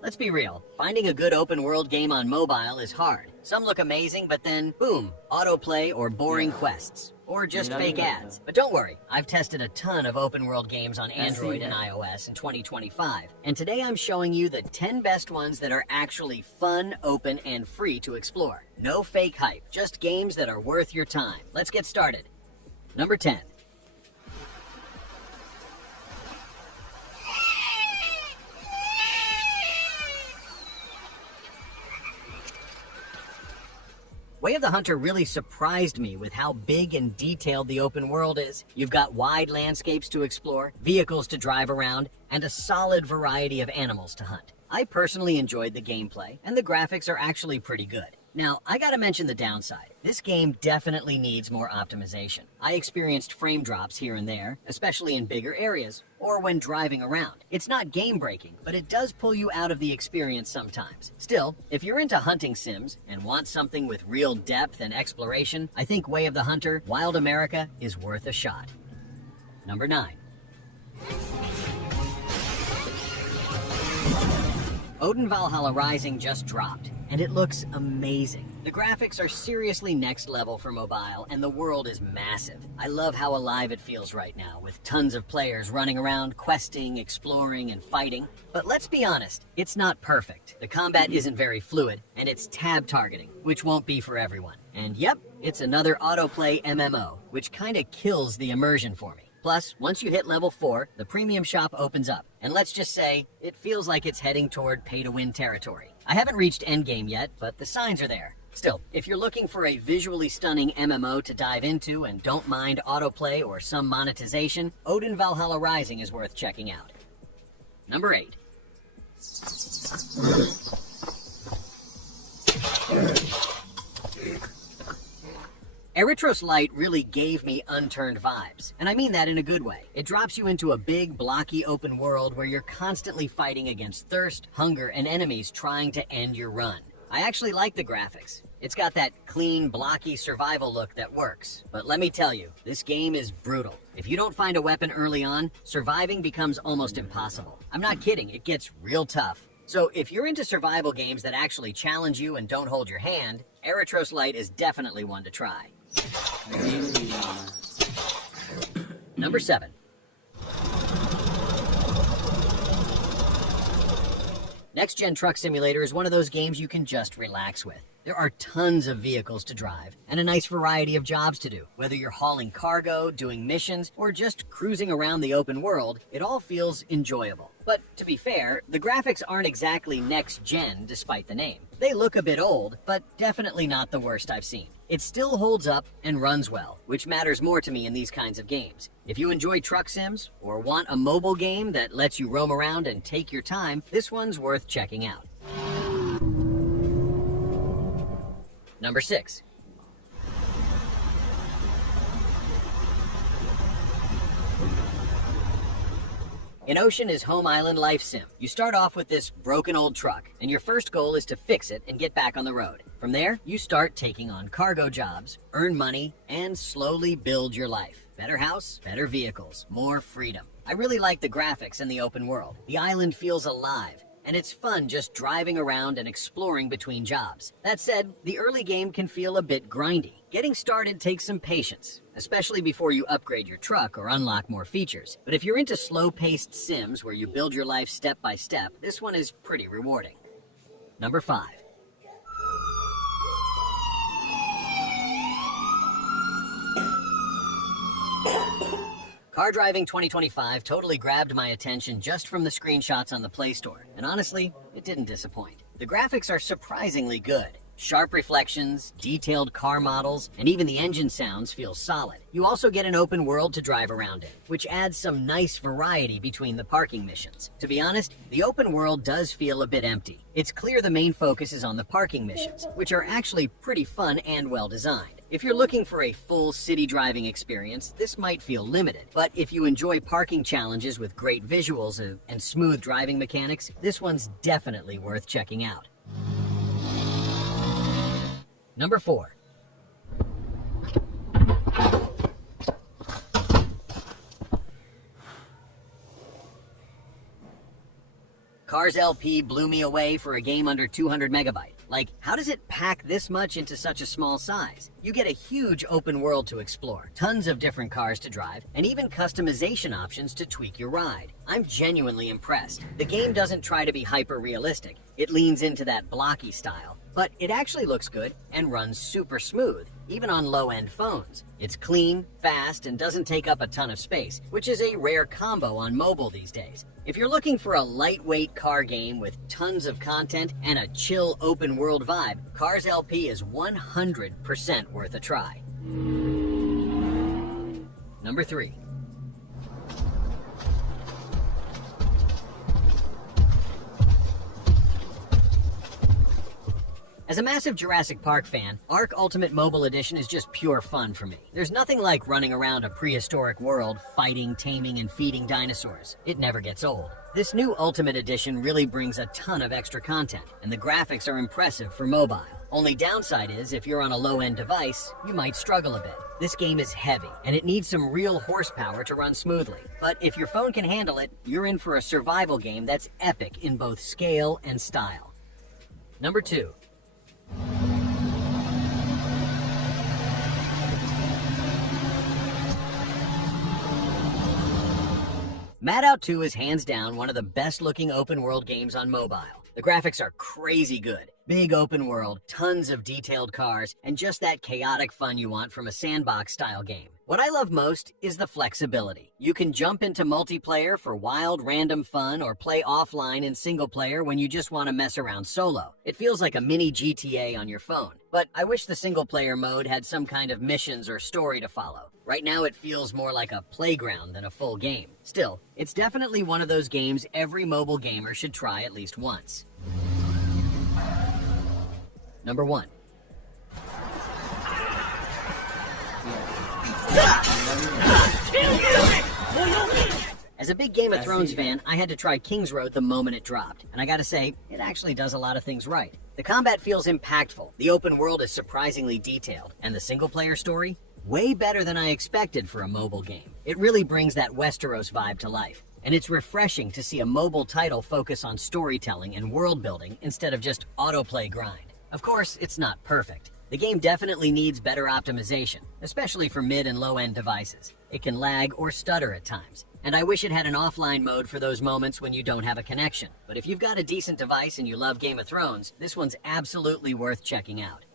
Let's be real, finding a good open world game on mobile is hard. Some look amazing, but then, boom, autoplay or boring quests. Or just fake ads. But don't worry, I've tested a ton of open world games on Android and iOS in 2025. And today I'm showing you the 10 best ones that are actually fun, open, and free to explore. No fake hype, just games that are worth your time. Let's get started. Number 10. Way of the Hunter really surprised me with how big and detailed the open world is. You've got wide landscapes to explore, vehicles to drive around, and a solid variety of animals to hunt. I personally enjoyed the gameplay, and the graphics are actually pretty good. Now, I gotta mention the downside. This game definitely needs more optimization. I experienced frame drops here and there, especially in bigger areas, or when driving around. It's not game-breaking, but it does pull you out of the experience sometimes. Still, if you're into hunting sims and want something with real depth and exploration, I think Way of the Hunter: Wild America is worth a shot. Number 9. Odin Valhalla Rising just dropped, and it looks amazing. The graphics are seriously next level for mobile, and the world is massive. I love how alive it feels right now, with tons of players running around, questing, exploring, and fighting. But let's be honest, it's not perfect. The combat isn't very fluid, and it's tab targeting, which won't be for everyone. And yep, it's another autoplay MMO, which kinda kills the immersion for me. Plus, once you hit level 4, the premium shop opens up, and let's just say, it feels like it's heading toward pay-to-win territory. I haven't reached endgame yet, but the signs are there. Still, if you're looking for a visually stunning MMO to dive into and don't mind autoplay or some monetization, Odin Valhalla Rising is worth checking out. Number 8. Eritros Light really gave me Unturned vibes, and I mean that in a good way. It drops you into a big, blocky open world where you're constantly fighting against thirst, hunger, and enemies trying to end your run. I actually like the graphics. It's got that clean, blocky survival look that works. But let me tell you, this game is brutal. If you don't find a weapon early on, surviving becomes almost impossible. I'm not kidding, it gets real tough. So if you're into survival games that actually challenge you and don't hold your hand, Eritros Light is definitely one to try. Number 7. Next Gen Truck Simulator is one of those games you can just relax with. There are tons of vehicles to drive, and a nice variety of jobs to do. Whether you're hauling cargo, doing missions, or just cruising around the open world, it all feels enjoyable. But to be fair, the graphics aren't exactly next gen despite the name. They look a bit old, but definitely not the worst I've seen. It still holds up and runs well, which matters more to me in these kinds of games. If you enjoy truck sims, or want a mobile game that lets you roam around and take your time, this one's worth checking out. Number 6. InOcean is Home Island Life Sim. You start off with this broken old truck, and your first goal is to fix it and get back on the road. From there, you start taking on cargo jobs, earn money, and slowly build your life. Better house, better vehicles, more freedom. I really like the graphics and the open world. The island feels alive, and it's fun just driving around and exploring between jobs. That said, the early game can feel a bit grindy. Getting started takes some patience, especially before you upgrade your truck or unlock more features. But if you're into slow-paced sims where you build your life step by step, this one is pretty rewarding. Number 5. Car Driving 2025 totally grabbed my attention just from the screenshots on the Play Store, and honestly, it didn't disappoint. The graphics are surprisingly good. Sharp reflections, detailed car models, and even the engine sounds feel solid. You also get an open world to drive around in, which adds some nice variety between the parking missions. To be honest, the open world does feel a bit empty. It's clear the main focus is on the parking missions, which are actually pretty fun and well designed. If you're looking for a full city driving experience, this might feel limited. But if you enjoy parking challenges with great visuals and smooth driving mechanics, this one's definitely worth checking out. Number 4. Cars LP blew me away for a game under 200 megabyte. Like, how does it pack this much into such a small size? You get a huge open world to explore, tons of different cars to drive, and even customization options to tweak your ride. I'm genuinely impressed. The game doesn't try to be hyper-realistic. It leans into that blocky style, but it actually looks good and runs super smooth, even on low-end phones. It's clean, fast, and doesn't take up a ton of space, which is a rare combo on mobile these days. If you're looking for a lightweight car game with tons of content and a chill open-world vibe, Cars LP is 100% worth a try. Number 3. As a massive Jurassic Park fan, Ark Ultimate Mobile Edition is just pure fun for me. There's nothing like running around a prehistoric world, fighting, taming, and feeding dinosaurs. It never gets old. This new Ultimate Edition really brings a ton of extra content, and the graphics are impressive for mobile. Only downside is, if you're on a low-end device, you might struggle a bit. This game is heavy, and it needs some real horsepower to run smoothly. But if your phone can handle it, you're in for a survival game that's epic in both scale and style. Number 2. Mad Out 2 is hands down one of the best looking open world games on mobile. The graphics are crazy good. Big open world, tons of detailed cars, and just that chaotic fun you want from a sandbox style game. What I love most is the flexibility. You can jump into multiplayer for wild, random fun or play offline in single player when you just want to mess around solo. It feels like a mini GTA on your phone. But I wish the single player mode had some kind of missions or story to follow. Right now it feels more like a playground than a full game. Still, it's definitely one of those games every mobile gamer should try at least once. Number 1. As a big Game of Thrones fan, I had to try King's Road the moment it dropped, and I gotta say, it actually does a lot of things right. The combat feels impactful, the open world is surprisingly detailed, and the single-player story? Way better than I expected for a mobile game. It really brings that Westeros vibe to life, and it's refreshing to see a mobile title focus on storytelling and world building instead of just autoplay grind. Of course, it's not perfect. The game definitely needs better optimization, especially for mid and low-end devices. It can lag or stutter at times, and I wish it had an offline mode for those moments when you don't have a connection. But if you've got a decent device and you love Game of Thrones, this one's absolutely worth checking out.